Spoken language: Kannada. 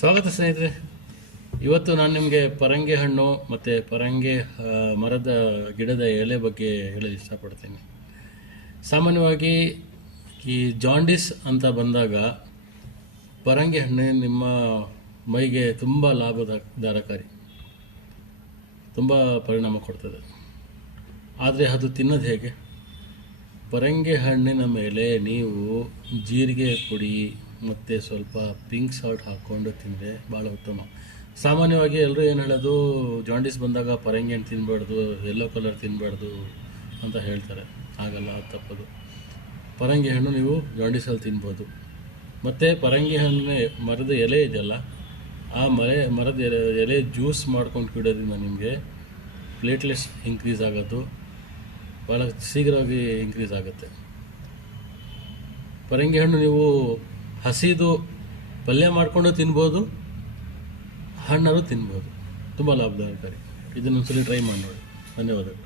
ಸ್ವಾಗತ ಸ್ನೇಹಿತರೆ. ಇವತ್ತು ನಾನು ನಿಮಗೆ ಪರಂಗಿ ಹಣ್ಣು ಮತ್ತು ಪರಂಗಿ ಮರದ ಗಿಡದ ಎಲೆ ಬಗ್ಗೆ ಹೇಳಲು ಇಷ್ಟಪಡ್ತೀನಿ. ಸಾಮಾನ್ಯವಾಗಿ ಈ ಜಾಂಡೀಸ್ ಅಂತ ಬಂದಾಗ ಪರಂಗಿ ಹಣ್ಣು ನಿಮ್ಮ ಮೈಗೆ ತುಂಬ ಲಾಭದಾಯಕಾರಿ, ತುಂಬ ಪರಿಣಾಮ ಕೊಡ್ತದೆ. ಆದರೆ ಅದು ತಿನ್ನೋದು ಹೇಗೆ? ಪರಂಗಿ ಹಣ್ಣಿನ ಮೇಲೆ ನೀವು ಜೀರಿಗೆ ಪುಡಿ ಮತ್ತು ಸ್ವಲ್ಪ ಪಿಂಕ್ ಸಾಲ್ಟ್ ಹಾಕ್ಕೊಂಡು ತಿಂದರೆ ಭಾಳ ಉತ್ತಮ. ಸಾಮಾನ್ಯವಾಗಿ ಎಲ್ಲರೂ ಏನು ಹೇಳೋದು, ಜಾಂಡೀಸ್ ಬಂದಾಗ ಪರಂಗಿ ಹಣ್ಣು ತಿನ್ನಬಾರ್ದು, ಯೆಲ್ಲೋ ಕಲರ್ ತಿನ್ನಬಾರ್ದು ಅಂತ ಹೇಳ್ತಾರೆ. ಹಾಗಲ್ಲ, ಅದು ತಪ್ಪದು. ಪರಂಗಿ ಹಣ್ಣು ನೀವು ಜಾಂಡೀಸಲ್ಲಿ ತಿನ್ಬೋದು. ಮತ್ತು ಪರಂಗಿ ಹಣ್ಣು ಮರದ ಎಲೆ ಇದೆಯಲ್ಲ, ಆ ಮರದ ಎಲೆ ಜ್ಯೂಸ್ ಮಾಡ್ಕೊಂಡು ಕುಡಿಯೋದ್ರಿಂದ ನಿಮಗೆ ಪ್ಲೇಟ್ಲೆಟ್ಸ್ ಇನ್ಕ್ರೀಸ್ ಆಗೋದು ಭಾಳ ಶೀಘ್ರವಾಗಿ ಇನ್ಕ್ರೀಸ್ ಆಗುತ್ತೆ. ಪರಂಗಿ ಹಣ್ಣು ನೀವು ಹಸಿದು ಪಲ್ಯ ಮಾಡಿಕೊಂಡು ತಿನ್ಬೋದು, ಹಣ್ಣಾರು ತಿನ್ಬೋದು. ತುಂಬ ಲಾಭದಾಯಕಾರಿ. ಇದನ್ನೊಂದ್ಸಲಿ ಟ್ರೈ ಮಾಡಿ ನೋಡಿ. ಧನ್ಯವಾದಗಳು.